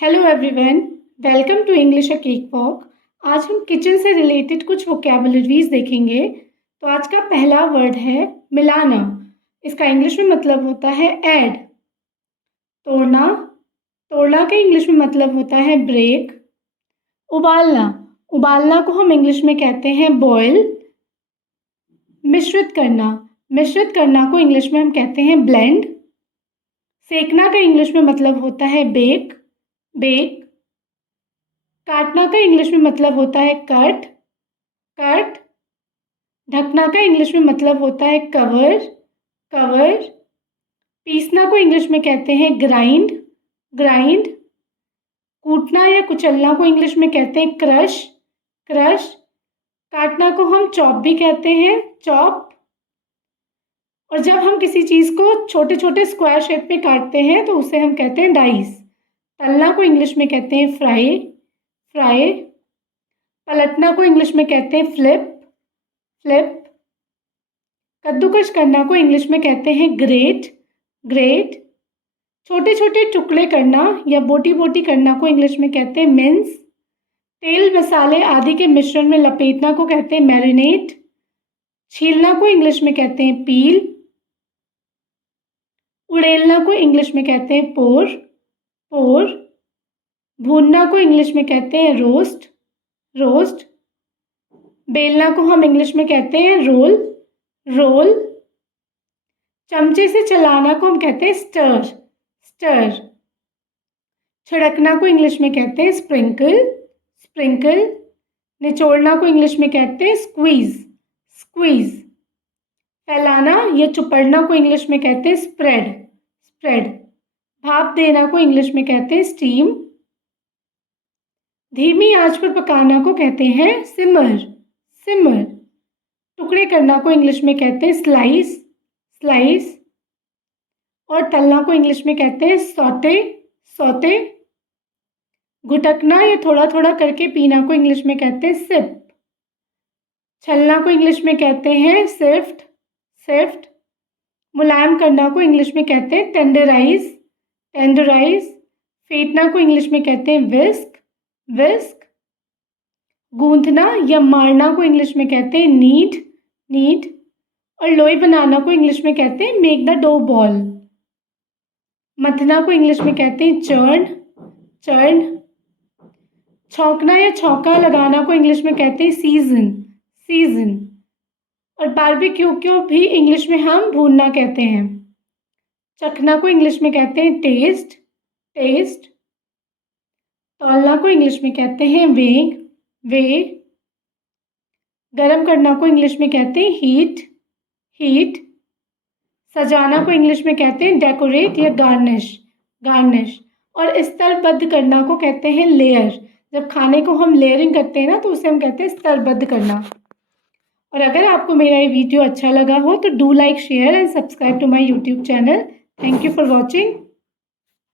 Hello everyone, welcome to English a cake walk. आज हम kitchen से रिलेटेड कुछ वोकैबुलरीज देखेंगे। तो आज का पहला वर्ड है मिलाना। इसका इंग्लिश में मतलब होता है ऐड। तोड़ना, तोड़ना का इंग्लिश में मतलब होता है ब्रेक। उबालना, उबालना को हम इंग्लिश में कहते हैं बॉयल। मिश्रित करना, मिश्रित करना को इंग्लिश में हम कहते हैं ब्लेंड। सेकना का इंग्लिश में मतलब होता है बेक, बेक। काटना का इंग्लिश में मतलब होता है कट, कट। ढकना का इंग्लिश में मतलब होता है कवर, कवर। पीसना को इंग्लिश में कहते हैं ग्राइंड, ग्राइंड। कूटना या कुचलना को इंग्लिश में कहते हैं क्रश, क्रश। काटना को हम चॉप भी कहते हैं, चॉप। और जब हम किसी चीज़ को छोटे छोटे स्क्वायर शेप में काटते हैं तो उसे हम कहते हैं डाइस। तलना को इंग्लिश में कहते हैं फ्राई, फ्राई। पलटना को इंग्लिश में कहते हैं फ्लिप, फ्लिप। कद्दूकस करना को इंग्लिश में कहते हैं ग्रेट, ग्रेट। छोटे छोटे टुकड़े करना या बोटी बोटी करना को इंग्लिश में कहते हैं मिन्स। तेल मसाले आदि के मिश्रण में लपेटना को कहते हैं मैरिनेट। छीलना को इंग्लिश में कहते हैं पील। उड़ेलना को इंग्लिश में कहते हैं पोर, पोर। भूनना को इंग्लिश में कहते हैं रोस्ट, रोस्ट। बेलना को हम इंग्लिश में कहते हैं रोल, रोल। चमचे से चलाना को हम कहते हैं स्टर, स्टर। छिड़कना को इंग्लिश में कहते हैं स्प्रिंकल, स्प्रिंकल। निचोड़ना को इंग्लिश में कहते हैं स्क्वीज, स्क्वीज। फैलाना या चुपड़ना को इंग्लिश में कहते हैं स्प्रेड, स्प्रेड। भाप देना को इंग्लिश में कहते हैं स्टीम। धीमी आंच पर पकाना को कहते हैं सिमर, सिमर। टुकड़े करना को इंग्लिश में कहते हैं स्लाइस, स्लाइस। और तलना को इंग्लिश में कहते हैं सौटे, सौटे। घुटकना या थोड़ा थोड़ा करके पीना को इंग्लिश में कहते हैं सिप। छलना को इंग्लिश में कहते हैं सिफ्ट, सिफ्ट। मुलायम करना को इंग्लिश में कहते हैं टेंडराइज, टेंडराइज। फेंटना को इंग्लिश में कहते हैं विस्क, विस्क। गूंथना या मारना को इंग्लिश में कहते हैं नीड, नीड। और लोई बनाना को इंग्लिश में कहते हैं मेक द डो बॉल। मथना को इंग्लिश में कहते हैं चर्न, चर्न। छौंकना या छौंका लगाना को इंग्लिश में कहते हैं सीजन, सीजन। और बारबेक्यू को भी इंग्लिश में हम भूनना कहते हैं। चखना को इंग्लिश में कहते हैं टेस्ट, टेस्ट। तौलना को इंग्लिश में कहते हैं वेग, वे। गरम करना को इंग्लिश में कहते हैं हीट, हीट। सजाना को इंग्लिश में कहते हैं डेकोरेट या गार्निश, गार्निश। और स्तरबद्ध करना को कहते हैं लेयर। जब खाने को हम लेयरिंग करते हैं ना तो उसे हम कहते हैं स्तरबद्ध करना। और अगर आपको मेरा ये वीडियो अच्छा लगा हो तो do like, share and subscribe to my YouTube channel. Thank you for watching.